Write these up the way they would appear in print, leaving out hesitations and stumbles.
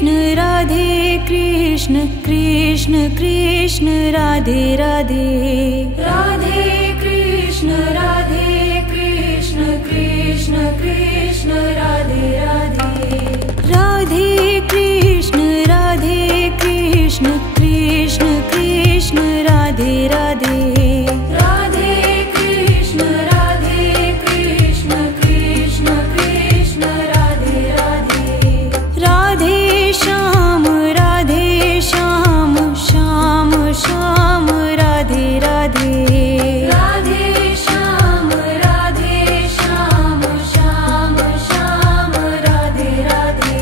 Krishna Krishna Krishna Radhe Radhe Radhe Krishna Krishna Krishna Radhe Radhe Radhe Krishna Krishna Krishna Radhe Radhe Radhe Krishna Krishna Krishna Radhe Radhe Radhe Shyam Shyam Shyam Radhe Radhe Radhe Shyam Shyam Shyam Radhe Radhe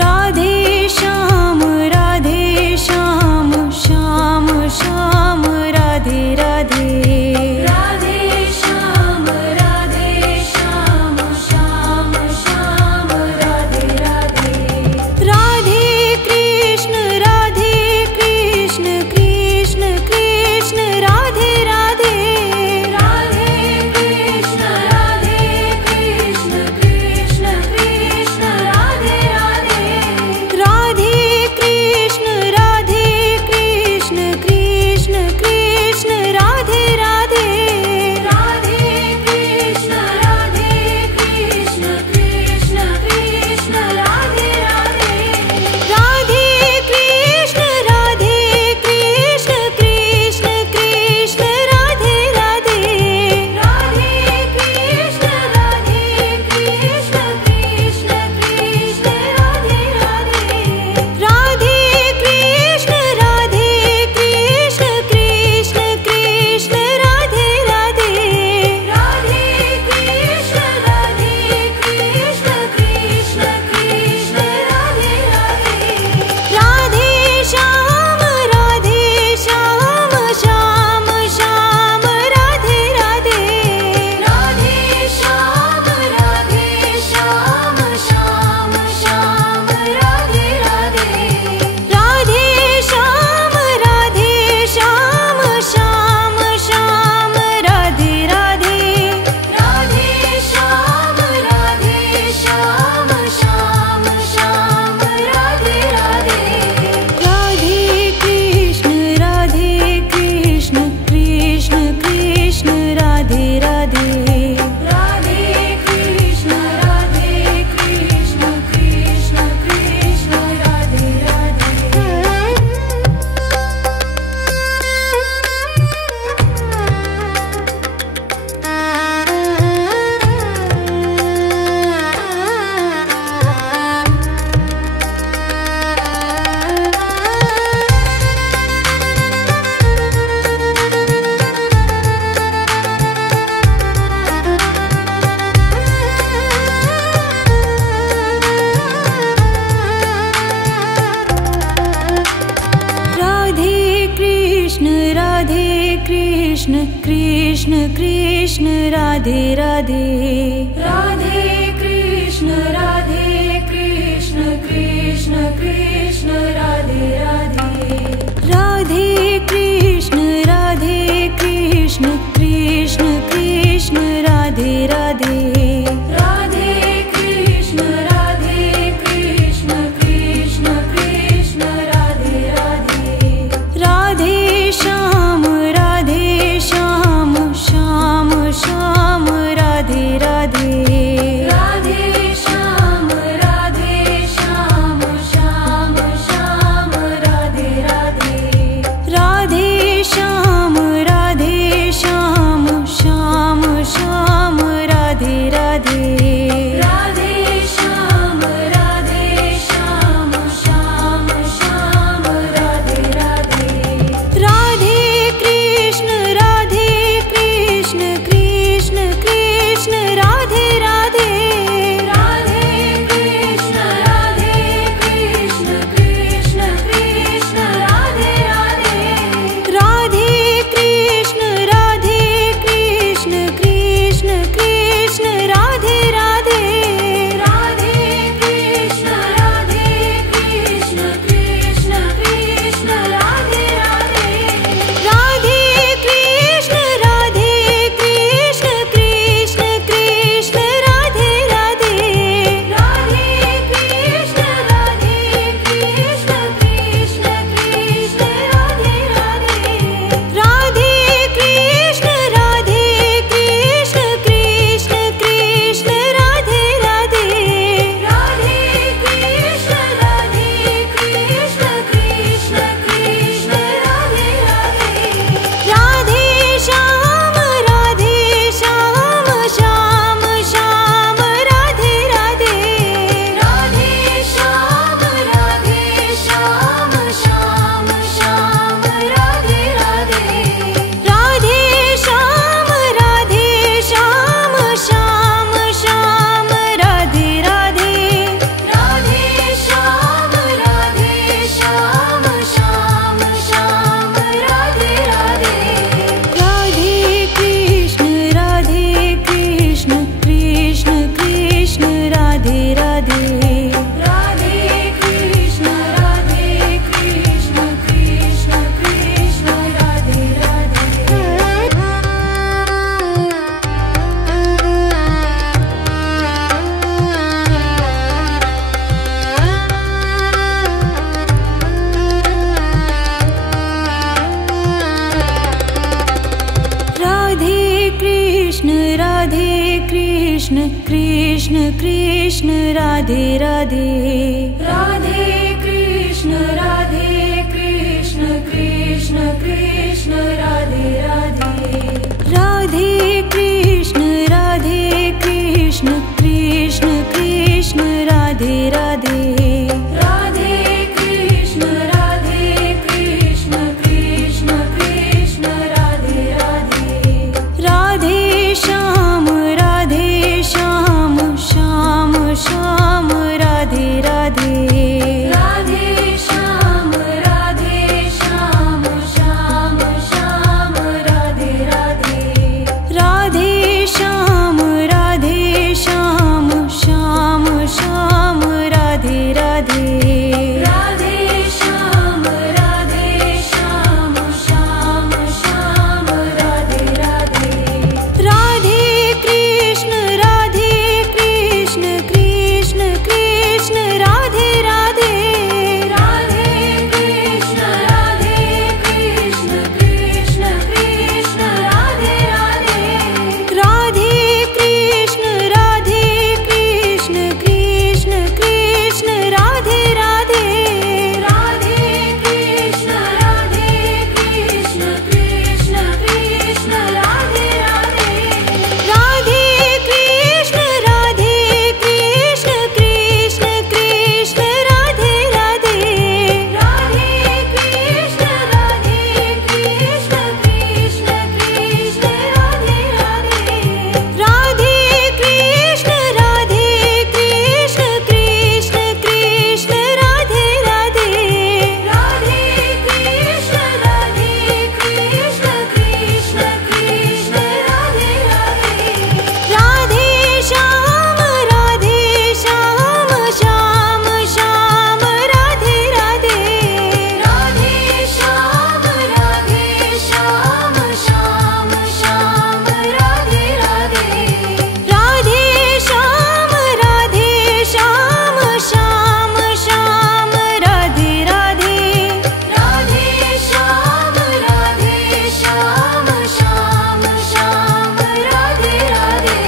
Radhe Shyam Shyam Shyam Radhe Radhe Radhe Shyam Shyam Shyam Radhe Radhe Radhe Krishna Krishna Krishna Radhe Radhe Radhe Krishna Krishna Krishna Radhe Radhe Radhe Krishna Krishna Krishna Radhe Radhe Radhe Krishna Krishna Krishna Radhe Radhe Radhe Krishna Krishna Krishna Radhe Radhe Radhe Krishna Krishna Krishna Radhe Radhe Radhe Krishna Krishna Krishna Radhe Radhe Radhe Krishna Krishna Krishna Radhe Radhe Radhe Shyam Shyam Shyam Radhe Radhe Radhe Shyam Shyam Shyam Radhe Radhe Radhe Shyam Shyam Shyam Radhe Radhe Radhe Shyam Shyam Shyam Radhe Radhe Radhe Krishna Krishna Krishna Radhe Radhe Radhe Krishna Krishna Krishna Radhe Radhe Radhe Krishna Krishna Krishna Radhe Radhe Radhe Krishna Krishna Krishna Radhe Radhe Radhe Krishna Krishna Krishna Radhe Radhe Radhe Krishna Krishna Krishna Radhe Radhe Radhe Shyam Shyam Shyam Radhe Radhe Radhe Shyam Shyam Shyam Radhe Radhe Radhe Shyam Krishna Krishna Radhe Radhe Radhe Krishna Krishna Krishna Radhe Radhe Radhe Krishna Krishna Krishna Radhe Radhe Radhe Krishna Krishna Krishna Radhe Radhe Radhe Shyam Shyam Shyam Radhe Radhe Radhe Shyam Shyam Shyam Radhe Radhe Radhe Shyam Shyam Shyam Radhe Radhe Radhe Shyam Shyam Shyam Radhe Radhe Radhe Krishna Krishna Krishna Radhe Radhe Radhe Krishna Krishna Krishna Radhe Radhe Radhe Krishna Krishna Krishna Radhe Radhe Radhe Krishna Krishna Krishna Radhe Radhe Radhe Krishna Krishna Krishna Radhe Radhe Radhe Krishna Krishna Krishna Radhe Radhe Radhe Krishna Krishna Krishna Radhe Radhe Radhe Krishna Krishna Krishna Radhe Radhe Radhe Shyam Shyam Shyam Radhe Radhe Radhe Shyam Shyam Shyam Radhe Radhe Radhe Shyam Shyam Shyam Radhe Radhe Radhe Shyam Shyam Shyam Radhe Radhe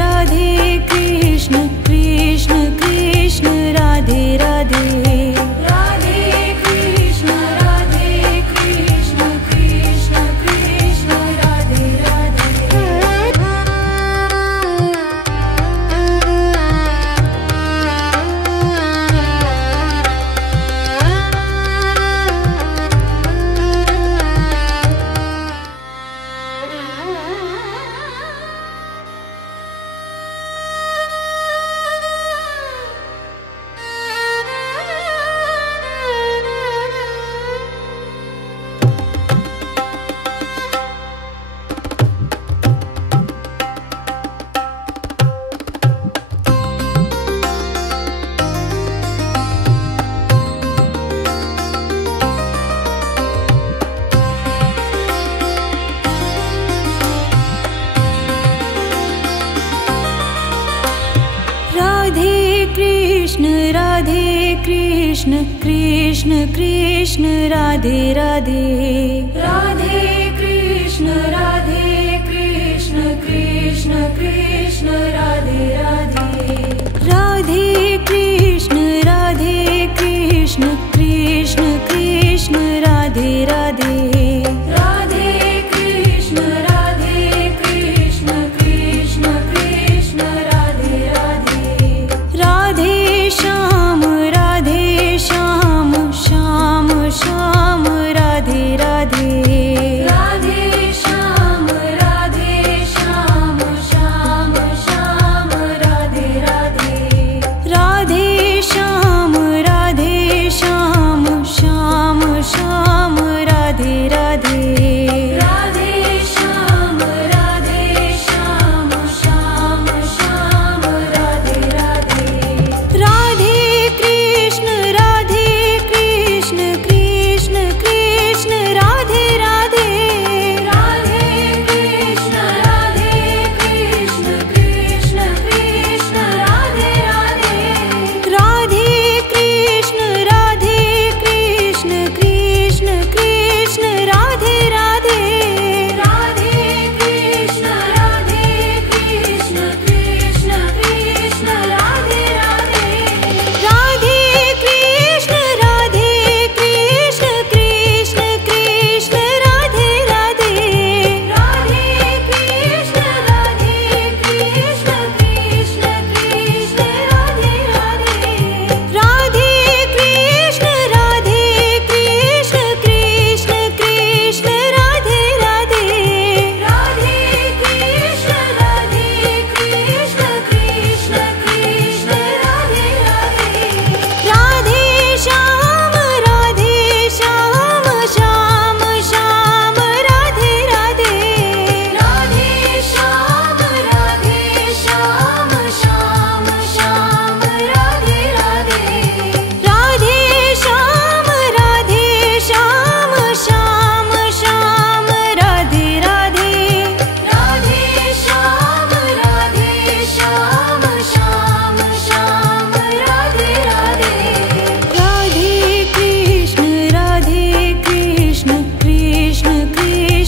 Radhe Krishna Krishna Krishna Radhe Radhe Radhe Krishna Krishna Krishna Radhe Radhe Radhe Krishna Krishna Krishna Radhe Radhe Radhe Krishna Krishna Krishna Radhe Radhe Radhe Krishna Krishna Krishna Radhe Radhe Radhe Krishna Krishna Krishna Radhe Radhe Radhe Shyam Shyam Shyam Radhe Radhe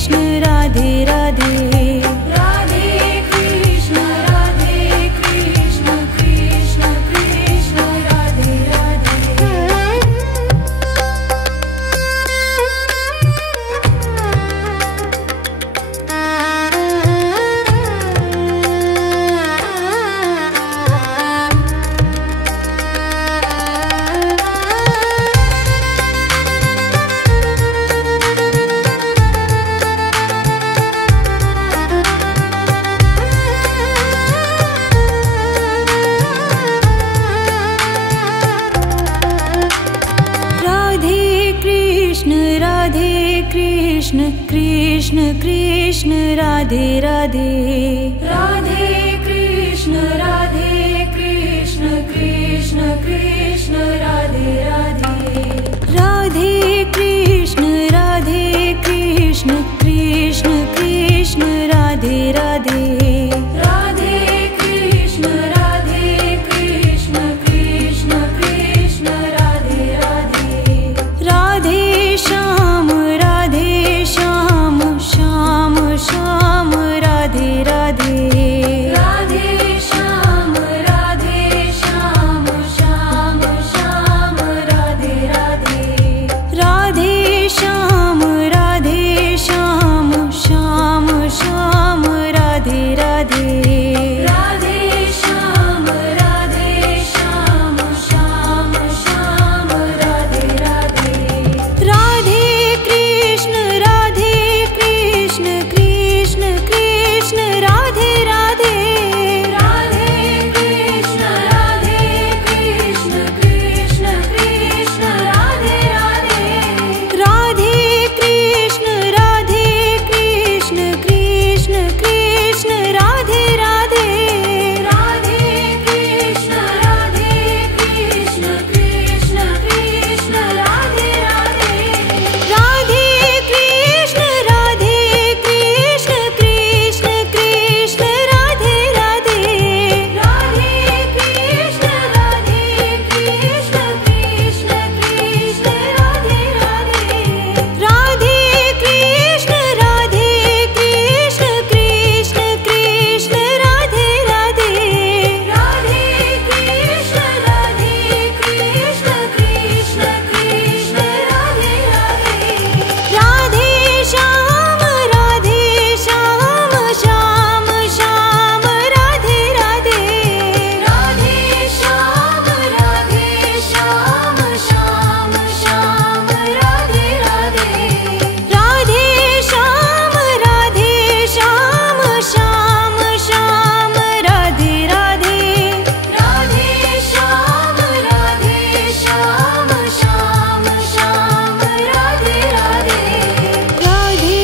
Krishna Radhe Radhe Radhe Krishna Krishna Krishna Radhe Radhe Krishna Krishna Radhe Radhe Radhe Krishna Krishna Radhe Radhe Radhe Krishna Krishna Radhe Radhe Radhe Krishna Krishna Radhe Radhe Radhe Shyam Shyam Shyam Radhe Radhe Radhe Shyam Shyam Shyam Radhe Radhe Radhe Shyam Shyam Shyam Radhe Radhe Radhe Shyam Shyam Shyam Radhe Radhe Radhe Krishna Krishna Radhe Radhe Radhe Krishna Krishna Radhe Radhe Radhe Krishna Krishna Radhe Radhe Radhe Krishna Krishna Radhe Radhe Radhe Krishna Krishna Radhe Radhe Radhe Krishna Krishna Radhe Radhe Radhe Krishna Krishna Radhe Radhe Radhe Krishna Krishna Radhe Radhe Radhe Shyam Shyam Shyam Radhe Radhe Radhe Shyam Shyam Shyam Radhe Radhe Radhe Shyam Shyam Shyam Radhe Radhe Radhe Shyam Shyam Radhe Radhe Radhe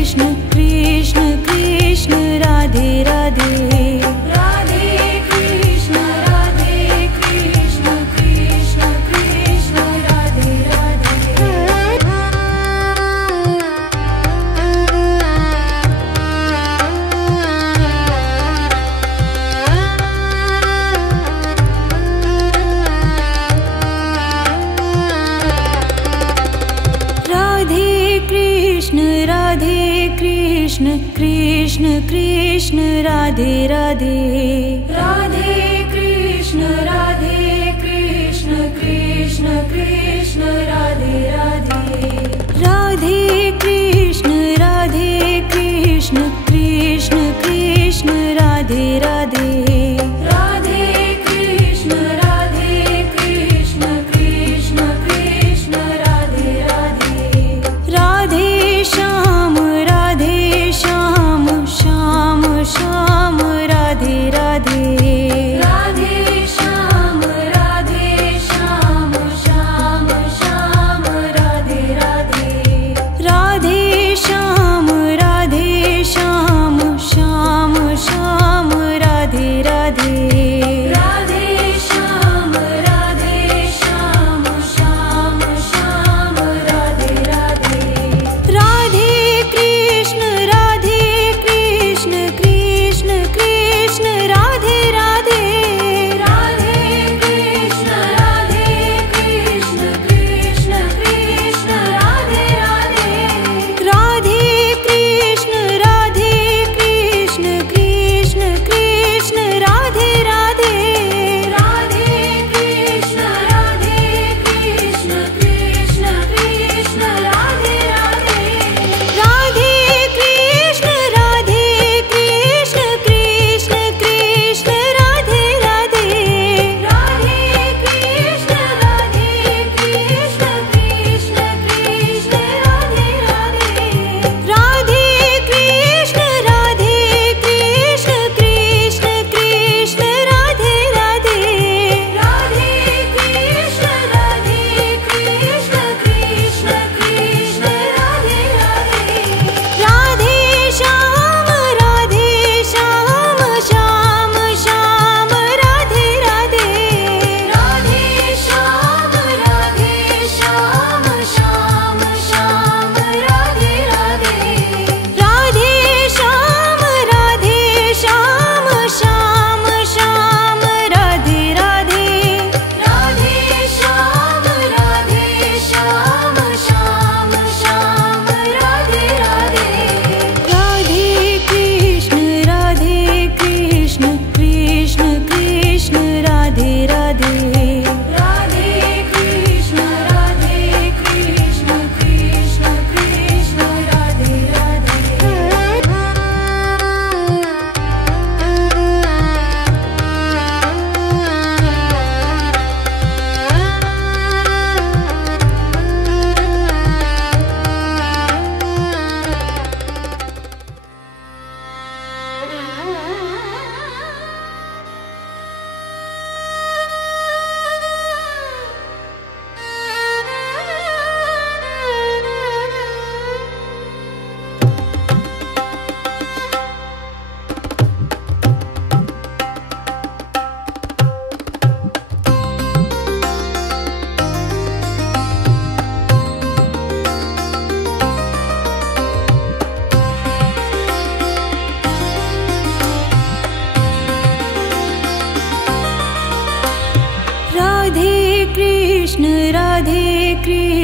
Krishna Krishna Radhe Radhe Radhe Krishna Krishna Radhe Radhe Radhe Krishna Krishna Radhe Radhe Radhe Krishna Krishna Radhe Radhe Radhe Krishna Krishna Radhe Radhe Radhe Krishna Krishna Radhe Radhe Radhe Shyam Shyam Radhe Radhe Radhe Shyam Shyam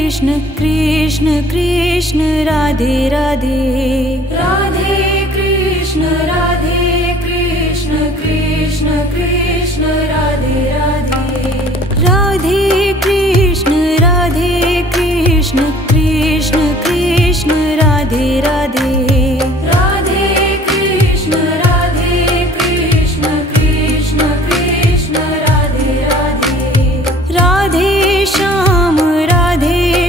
Krishna Krishna Krishna Radhe Radhe Radhe Krishna Krishna Krishna Radhe Radhe Radhe Krishna Krishna Krishna Radhe Radhe Radhe Krishna Krishna Krishna Radhe Radhe Radhe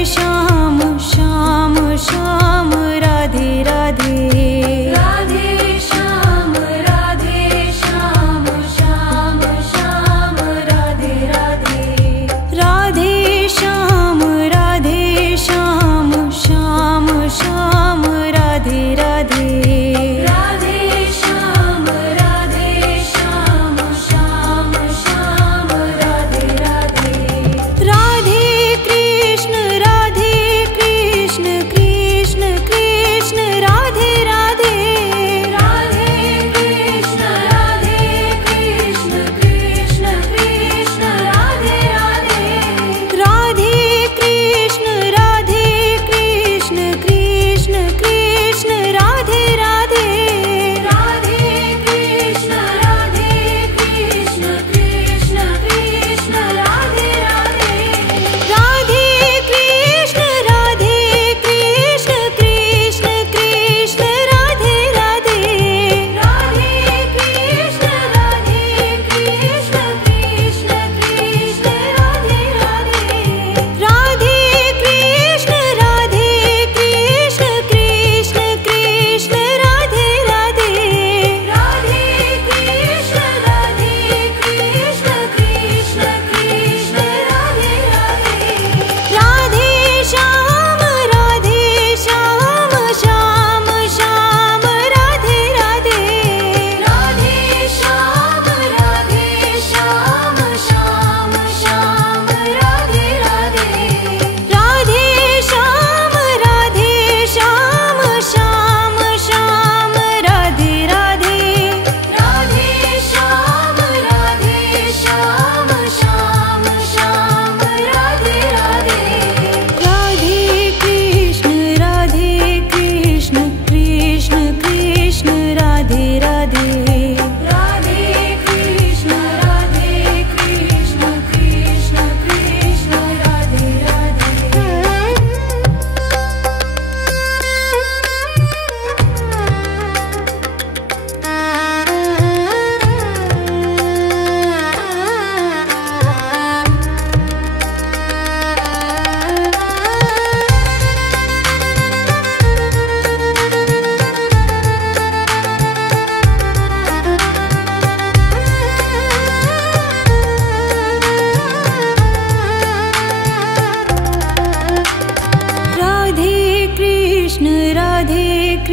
Shyam Shyam Shyam Radhe Radhe Radhe Shyam Shyam Shyam Radhe Radhe Radhe Shyam Shyam Shyam Radhe Radhe Radhe Shyam Shyam Shyam Radhe Radhe Radhe Krishna Krishna Krishna Radhe Radhe Radhe Krishna Krishna Krishna Radhe Radhe Radhe Krishna Krishna Krishna Radhe Radhe Radhe Krishna Krishna Krishna Radhe Radhe Radhe Krishna Krishna Krishna Radhe Radhe Radhe Krishna Krishna Krishna Radhe Radhe Radhe Krishna Krishna Krishna Radhe Radhe Radhe Krishna Krishna Krishna Radhe Radhe Radhe Shyam Shyam Shyam Radhe Radhe Radhe Shyam Shyam Shyam Radhe Radhe Radhe Shyam Shyam Shyam Radhe Radhe Radhe Shyam Shyam Shyam Radhe Radhe Radhe Krishna Krishna Krishna Radhe Radhe Radhe Krishna Krishna Krishna Radhe Radhe Radhe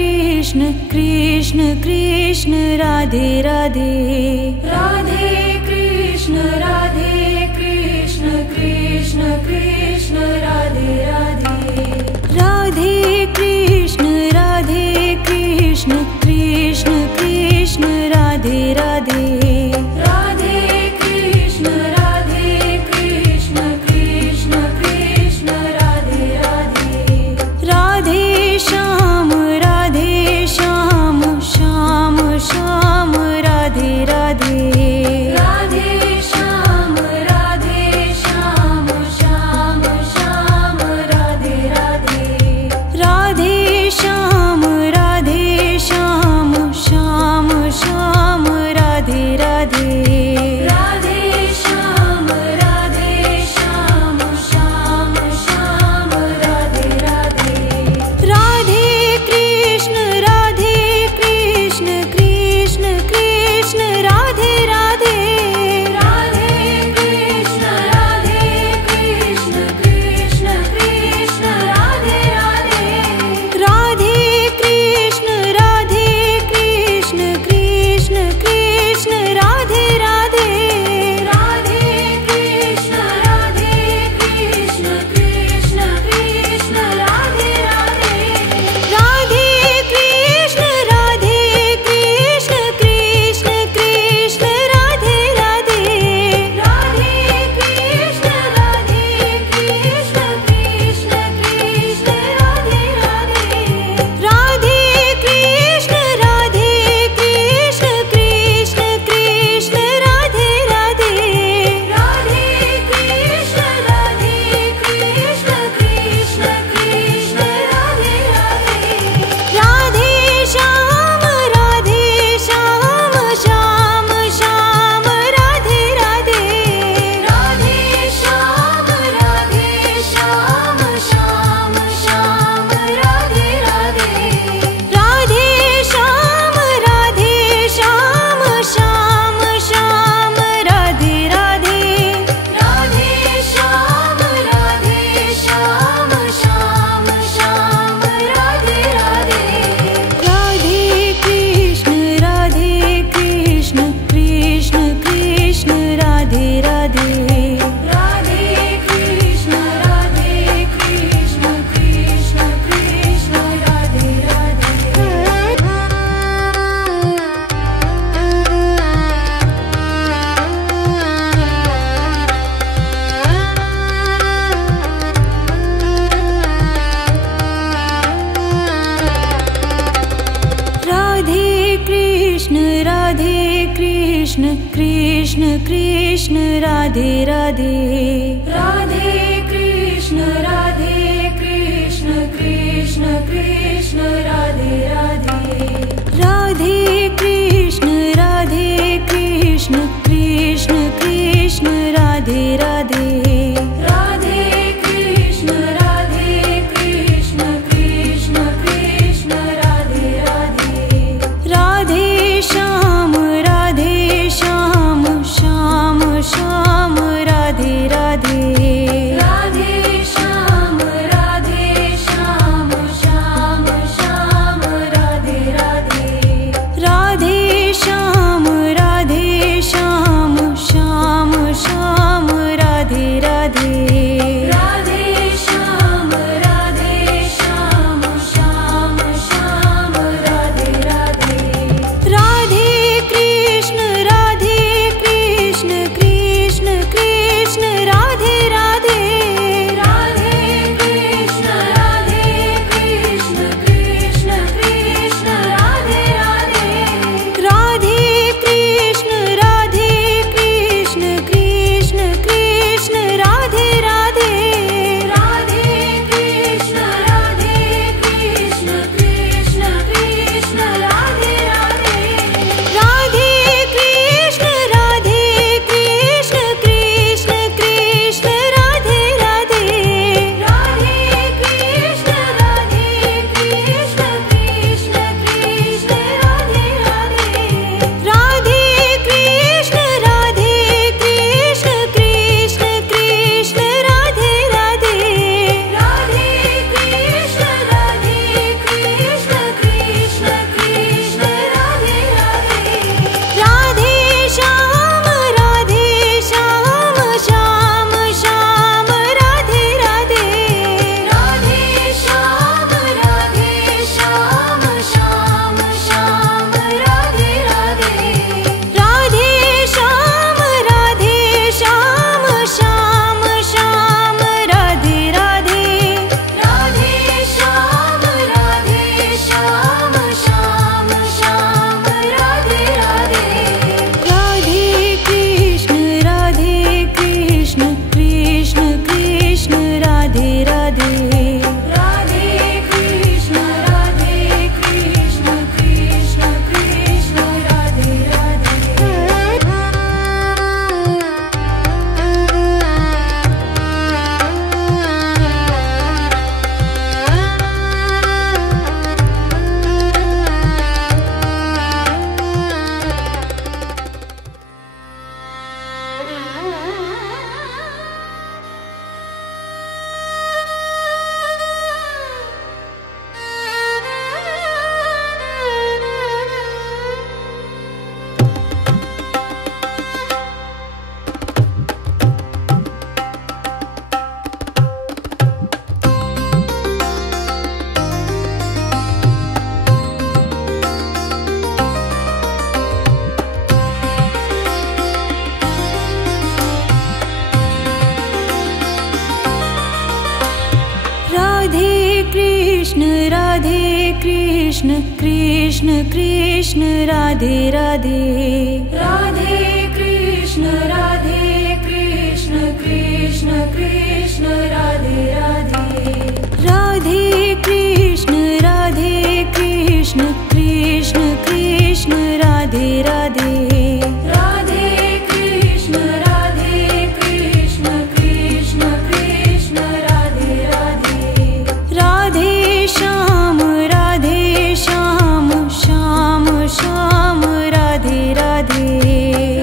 Krishna Krishna Krishna Radhe Radhe Radhe Krishna Krishna Krishna Radhe Radhe Radhe Krishna Krishna Krishna Radhe Radhe Radhe Krishna Krishna Krishna Radhe Radhe Radhe Shyam Shyam Shyam Radhe Radhe Radhe Shyam Krishna Radhe Krishna Krishna Krishna Radhe Radhe Radhe Krishna Krishna Krishna Radhe Radhe Radhe Krishna Krishna Krishna Krishna Radhe Radhe Radhe Krishna Krishna Krishna Krishna Radhe Radhe Radhe Shyam Shyam Shyam Radhe Radhe Radhe Shyam Shyam Shyam Radhe Radhe Radhe Shyam Shyam Shyam Radhe Radhe Radhe Shyam Shyam Shyam Radhe Radhe Radhe Krishna Krishna Krishna Krishna Radhe Radhe Radhe Krishna Krishna Krishna Krishna Radhe Radhe Radhe Krishna Krishna Krishna Krishna Radhe Radhe Radhe Krishna Krishna Krishna Krishna Radhe Radhe Radhe Krishna Krishna Krishna Krishna Radhe Radhe Radhe Krishna Krishna Krishna Krishna Radhe Radhe Radhe Krishna Krishna Krishna Krishna Radhe Radhe Radhe Krishna Krishna Krishna Krishna Radhe Radhe Radhe Shyam Shyam Shyam Radhe Radhe Radhe Shyam Shyam Shyam Radhe Radhe Radhe Shyam Shyam Shyam Radhe Radhe Radhe Shyam Shyam Shyam Radhe Radhe Radhe Krishna Krishna Krishna Krishna Radhe Radhe Radhe Krishna Krishna Krishna Krishna Radhe Radhe Radhe Krishna Krishna Krishna Radhe Radhe Radhe Krishna Krishna Krishna Radhe Radhe Radhe Krishna Krishna Krishna Krishna Radhe Radhe Radhe Krishna Krishna Krishna Krishna Radhe Radhe Radhe Shyam Shyam Shyam Radhe Radhe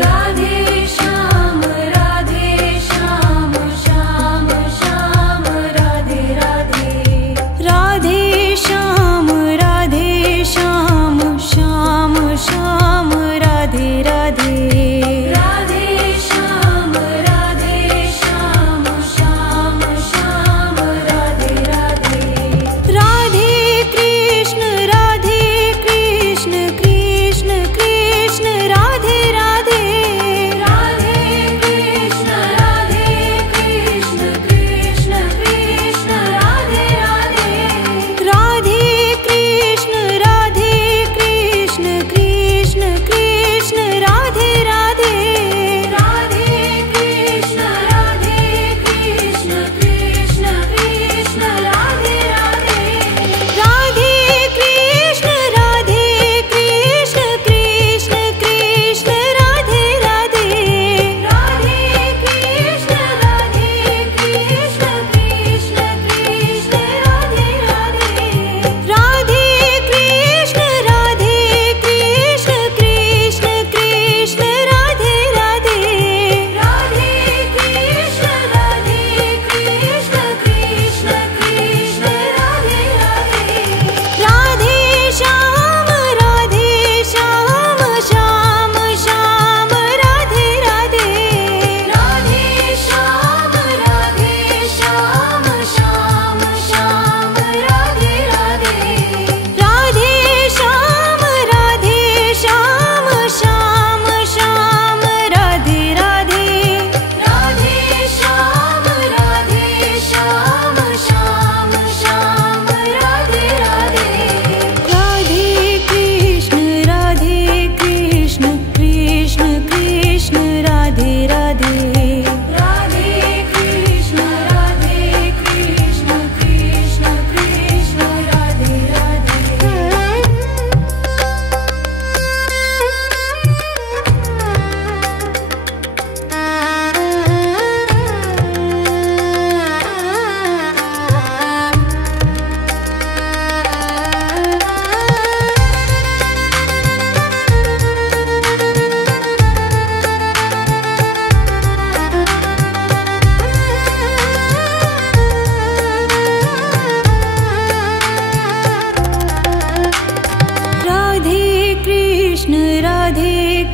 Radhe Shyam Shyam Shyam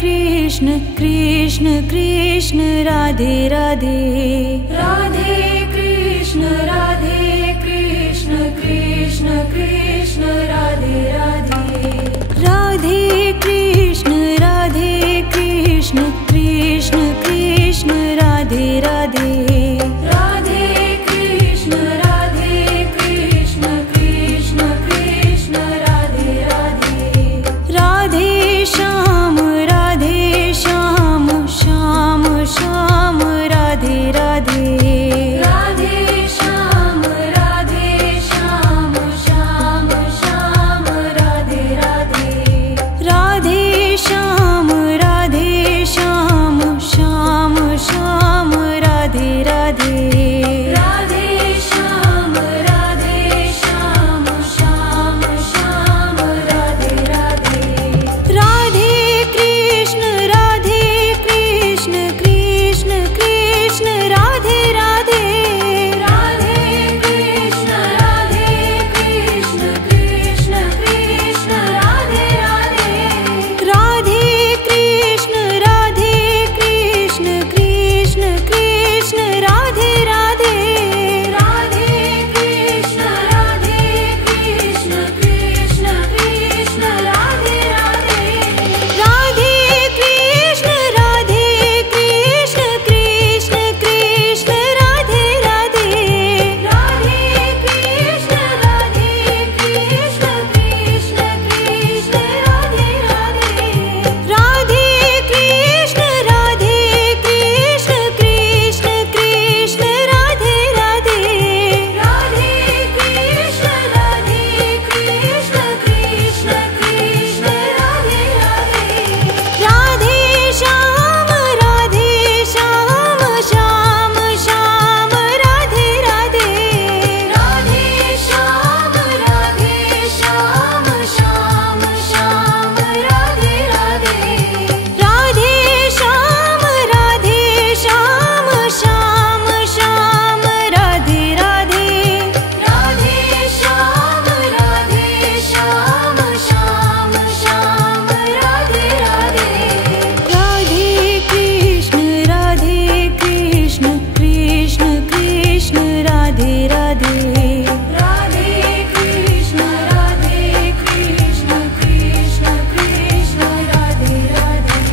Krishna Krishna Krishna Radhe Radhe Radhe Krishna Krishna Krishna Radhe Radhe Radhe Krishna Krishna Krishna Radhe Radhe Radhe Krishna Krishna Krishna Radhe Radhe Radhe Shyam Shyam Shyam Radhe Radhe Radhe Shyam Shyam Shyam Radhe Radhe Radhe Shyam Shyam Shyam Radhe Radhe Radhe Shyam Shyam Shyam Radhe Radhe Radhe Krishna Krishna Krishna Radhe Radhe Radhe Krishna Krishna Krishna Radhe Radhe Radhe Krishna Krishna Krishna Radhe Radhe Radhe Krishna Krishna Krishna Radhe Radhe Radhe Krishna Krishna Krishna Radhe Radhe Radhe Krishna Krishna Krishna Radhe Radhe Radhe Krishna Krishna Krishna Radhe Radhe Radhe Krishna Krishna Krishna Radhe Radhe Radhe Shyam Shyam Shyam Radhe Radhe Radhe Shyam Shyam Shyam Radhe Radhe Radhe Shyam Shyam Shyam Radhe Radhe Radhe Shyam Shyam Shyam Radhe Radhe Radhe Krishna Krishna Krishna Radhe Radhe Radhe Krishna Krishna Krishna Radhe Radhe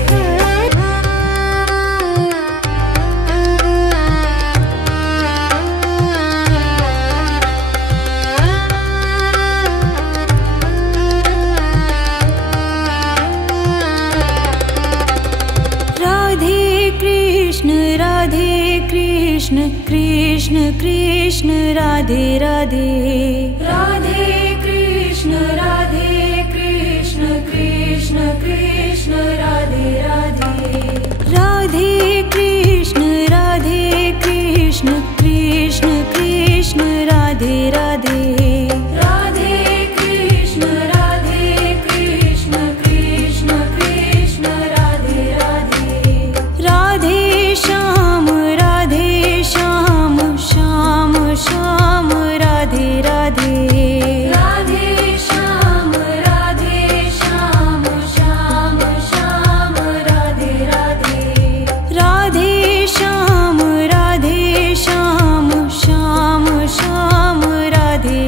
Radhe Krishna Krishna Krishna Radhe Radhe Radhe Krishna Krishna Krishna Radhe Radhe Radhe Krishna Krishna Krishna Radhe Radhe Radhe Krishna Krishna Krishna Radhe Radhe Radhe Shyam Shyam Shyam Radhe Radhe Radhe Shyam Shyam Shyam Radhe Radhe Radhe Shyam Shyam Shyam Radhe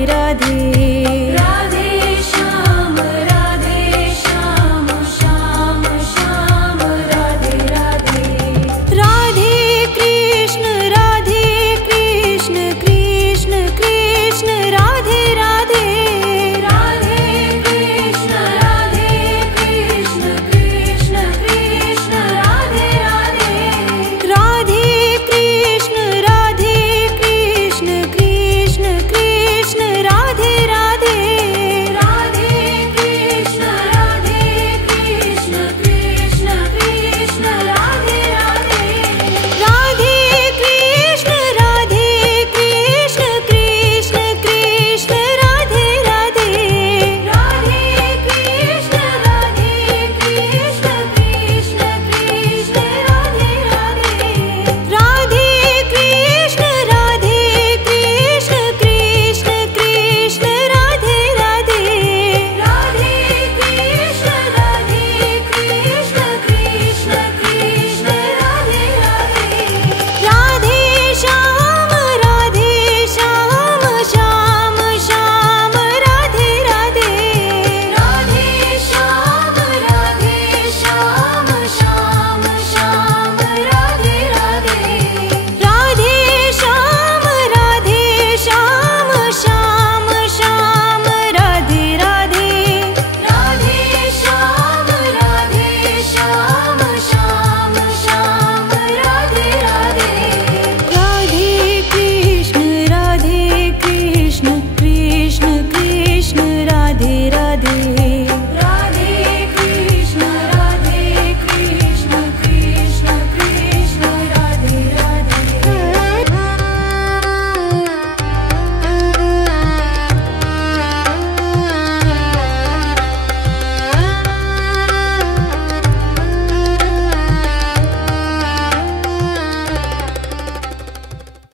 Radhe